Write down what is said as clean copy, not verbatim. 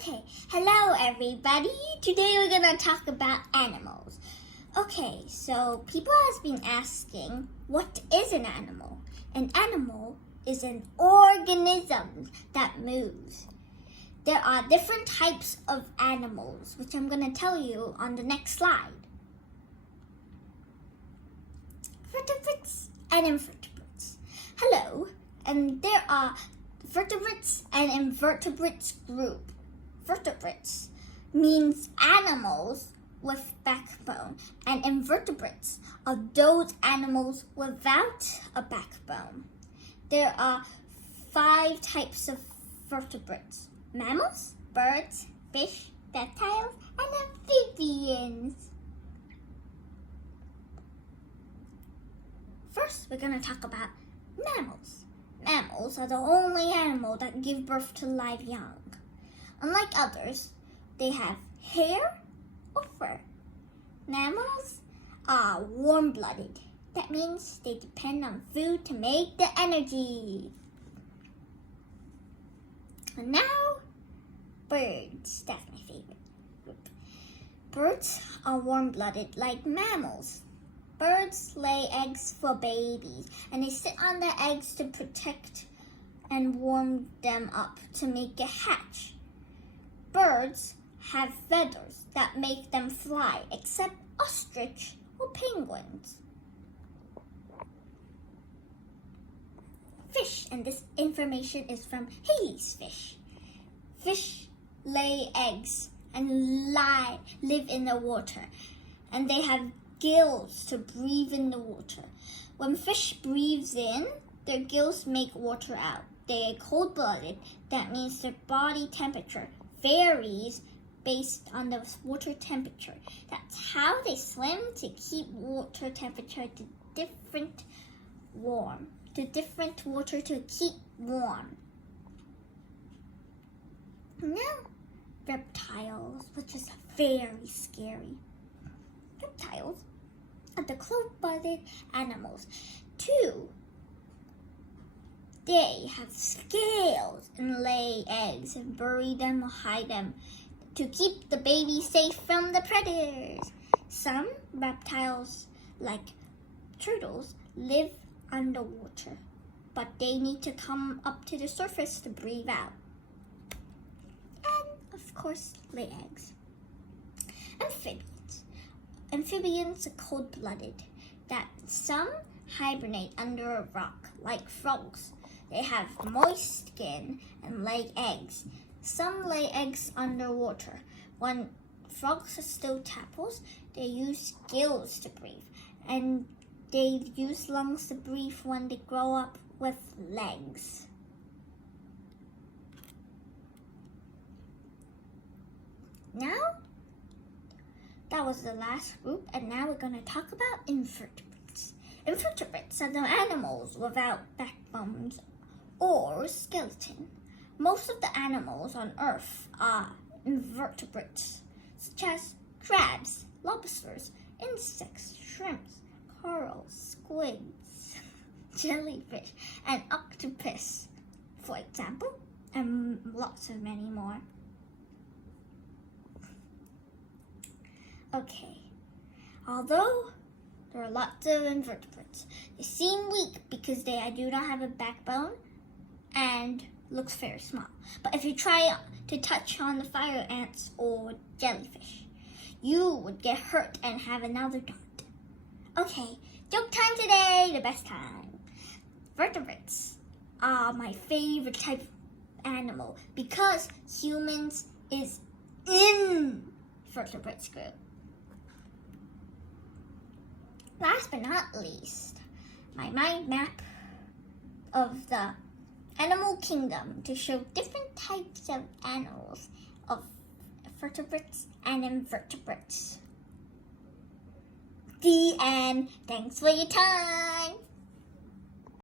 Okay, hello everybody. Today we're gonna talk about animals. Okay, so people have been asking, what is an animal? An animal is an organism that moves. There are different types of animals, which I'm gonna tell you on the next slide. Vertebrates and invertebrates. Hello, and there are vertebrates and invertebrates group. Vertebrates means animals with backbone, and invertebrates are those animals without a backbone. There are 5 types of vertebrates: mammals, birds, fish, reptiles, and amphibians. First, we're going to talk about mammals. Mammals are the only animal that give birth to live young. Unlike others, they have hair or fur. Mammals are warm-blooded. That means they depend on food to make the energy. And now, birds. That's my favorite group. Birds are warm-blooded like mammals. Birds lay eggs for babies, and they sit on their eggs to protect and warm them up to make a hatch. Birds have feathers that make them fly, except ostrich or penguins. Fish, and this information is from Haley's fish. Fish lay eggs and live in the water, and they have gills to breathe in the water. When fish breathes in, their gills make water out. They are cold-blooded. That means their body temperature varies based on the water temperature. That's how they swim, to keep water temperature to different water to keep warm. Now, reptiles, which is very scary. Reptiles are the cold-blooded animals. 2, they have scales and lay eggs and bury them or hide them to keep the baby safe from the predators. Some reptiles, like turtles, live underwater, but they need to come up to the surface to breathe out. And, of course, lay eggs. Amphibians. Amphibians are cold-blooded. That some hibernate under a rock, like frogs. They have moist skin and lay eggs. Some lay eggs underwater. When frogs are still tadpoles, they use gills to breathe, and they use lungs to breathe when they grow up with legs. Now, that was the last group, and now we're going to talk about invertebrates. Invertebrates are the animals without backbones or skeleton. Most of the animals on Earth are invertebrates, such as crabs, lobsters, insects, shrimps, corals, squids, jellyfish, and octopus, for example, and lots of many more. Okay, although there are lots of invertebrates, they seem weak because they do not have a backbone and looks very small. But if you try to touch on the fire ants or jellyfish, you would get hurt and have another dot. Okay, joke time today, the best time. Vertebrates are my favorite type of animal because humans is in vertebrates group. Last but not least, my mind map of the animal kingdom to show different types of animals of vertebrates and invertebrates. The end. Thanks for your time.